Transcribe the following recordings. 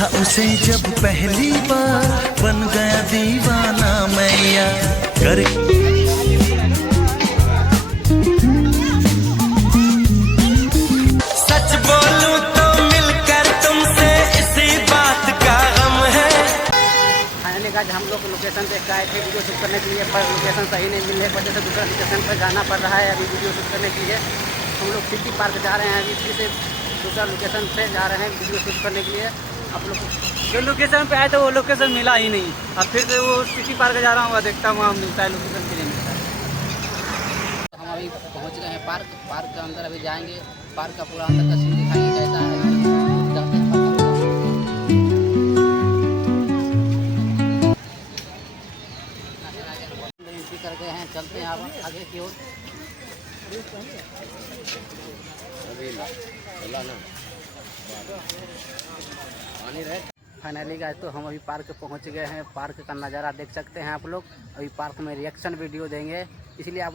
देखा उसे जब पहली बार बन गया दीवाना मैया कर। सच बोलूं तो मिलकर तुमसे इसी बात का गम है। फाइनली गाइस हम लोग लोकेशन पे गए थे वीडियो शूट करने के लिए, पर लोकेशन सही नहीं मिलने की वजह से दूसरा लोकेशन पर जाना पड़ रहा है अभी वीडियो शूट करने के लिए। हम लोग सिटी पार्क जा रहे हैं अभी, फिर से दूसरा लोकेशन पे जा रहे हैं वीडियो शूट करने के लिए। आप लोग जो लोकेशन पे आए थे वो लोकेशन मिला ही नहीं, अब फिर से वो सिटी पार्क जा रहा हूँ, देखता हूँ वहाँ मिलता है लोकेशन के लिए मिलता है। हम अभी पहुँच गए हैं पार्क के अंदर अभी जाएंगे, पार्क का पूरा अंदर का सीन दिखाएंगे कैसा है। एंट्री कर गए हैं, चलते हैं अब आगे की ओर। फाइनली गाइस तो हम अभी पार्क पहुंच गए हैं। पार्क का नज़ारा देख सकते हैं आप लोग। अभी पार्क में रिएक्शन वीडियो देंगे, इसलिए आप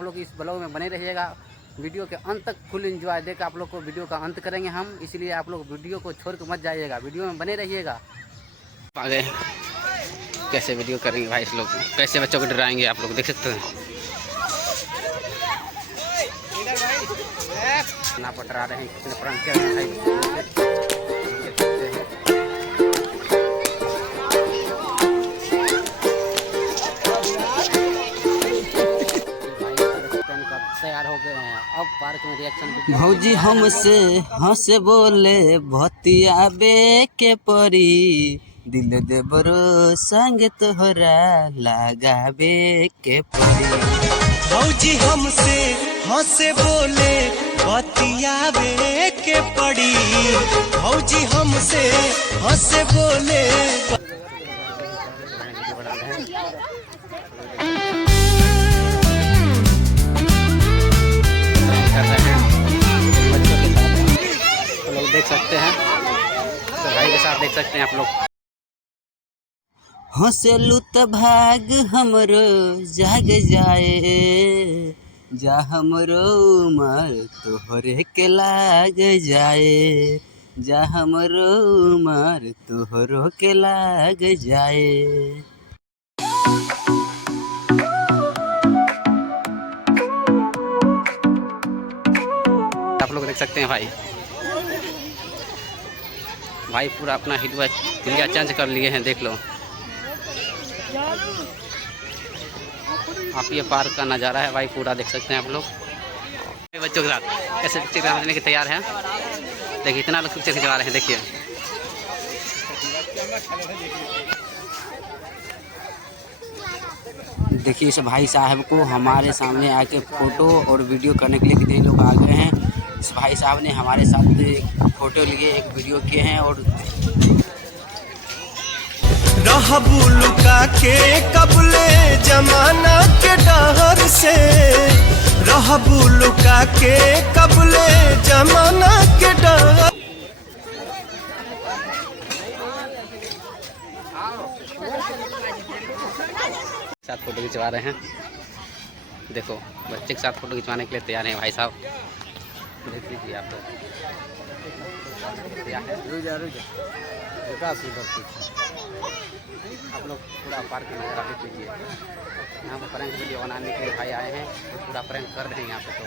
लोग इस ब्लॉग में बने रहिएगा। वीडियो के अंत तक फुल एंजॉय देकर आप लोग को वीडियो का अंत करेंगे हम, इसलिए आप लोग वीडियो को छोड़ कर मत जाइएगा, वीडियो में बने रहिएगा। आगे कैसे वीडियो करेंगे भाई, इस लोग कैसे बच्चों को डराएंगे आप लोग देख सकते हैं। ना पटरा रहे हैं, कितने प्रंक कर रहे हैं तैयार हो गए हैं। अब पार्क में रिएक्शन भौजी हमसे हंसे बोले भतियाबे के परी, दिल देबरो संग तोहरा लगाबे के परी। भौजी हमसे हंसे बोले बतियाबे के पड़ी, भौजी हमसे हंसे बोले। लोग देख सकते हैं, तो भाई के साथ देख सकते हैं आप लोग। हंसलू त भाग हमरो जाग जाए, जा हमरो उमर तोहरे के लाग जाए, जा हमरो उमर तोहरो के लाग जाए। आप लोग देख सकते हैं भाई पूरा अपना हिलिया चेंज कर लिए हैं, देख लो आप। ये पार्क का नज़ारा है भाई, पूरा देख सकते हैं आप लोग। बच्चों के साथ कैसे पिक्चर खिंचवाने के तैयार हैं, देखिए इतना लोग पिक्चर खिंचवा रहे हैं। देखिए देखिए इस भाई साहब को हमारे सामने आके फोटो और वीडियो करने के लिए कितने लोग आ गए हैं। इस भाई साहब ने हमारे साथ एक फोटो लिए, एक वीडियो किए हैं। और रहबू लुका के कबले जमाना के डर से, रहबू लुका के कबले जमाना के डर। साथ फोटो खिंचवा रहे हैं, देखो बच्चे के साथ फोटो खिंचवाने के लिए तैयार हैं भाई साहब, देख लीजिए आप लोग। आप लोग पूरा पार्क का नज़ारा देख लीजिए। यहाँ पर प्रैंक वीडियो बनाने के लिए भाई आए हैं, तो पूरा प्रैंक कर रहे हैं यहाँ पे। तो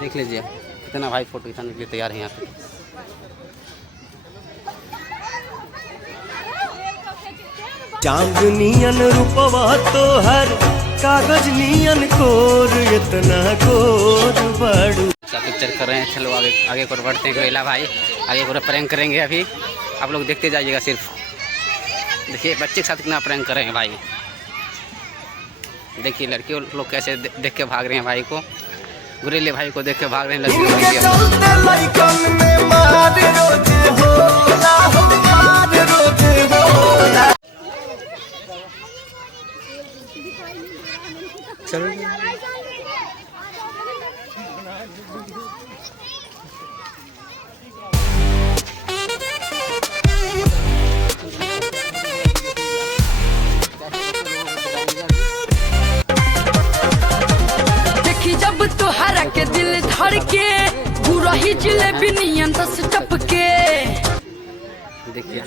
देख लीजिए कितना भाई फोटो खिंचाने के लिए तैयार है यहाँ पे। चांदनियन रूपवा तो हर कागज नियन कोर, इतना कोर बड़ू। सब पिक्चर कर रहे हैं, चलो आगे पर बढ़ते हैं। कोयला भाई आगे पूरा प्रैंक करेंगे अभी, आप लोग देखते जाइएगा। सिर्फ देखिए बच्चे के साथ कितना प्रैंक कर रहे हैं भाई। देखिए लड़कियों लोग कैसे देख के भाग रहे हैं भाई को, गुरेले भाई को देख के भाग रहे हैं लड़कियों। देखी जब तुहरा के दिल धड़ के पूरा ही जिले अंदर से टपके। देखिए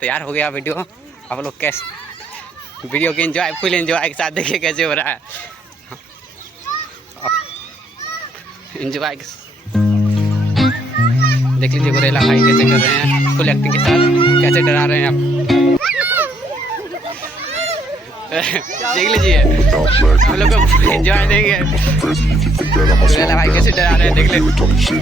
तैयार हो गया वीडियो। आप लोग कैसे वीडियो के एंजॉय फुल एंजॉय के साथ देखिए कैसे हो रहा है। एंजॉय देख लीजिए गोरेला भाई कैसे कर रहे हैं फुल एक्टिंग के साथ, कैसे डरा रहे हैं आप। देख लीजिए हम लोग को एंजॉय देंगे। गोरेला भाई कैसे डरा रहे हैं देख लीजिए।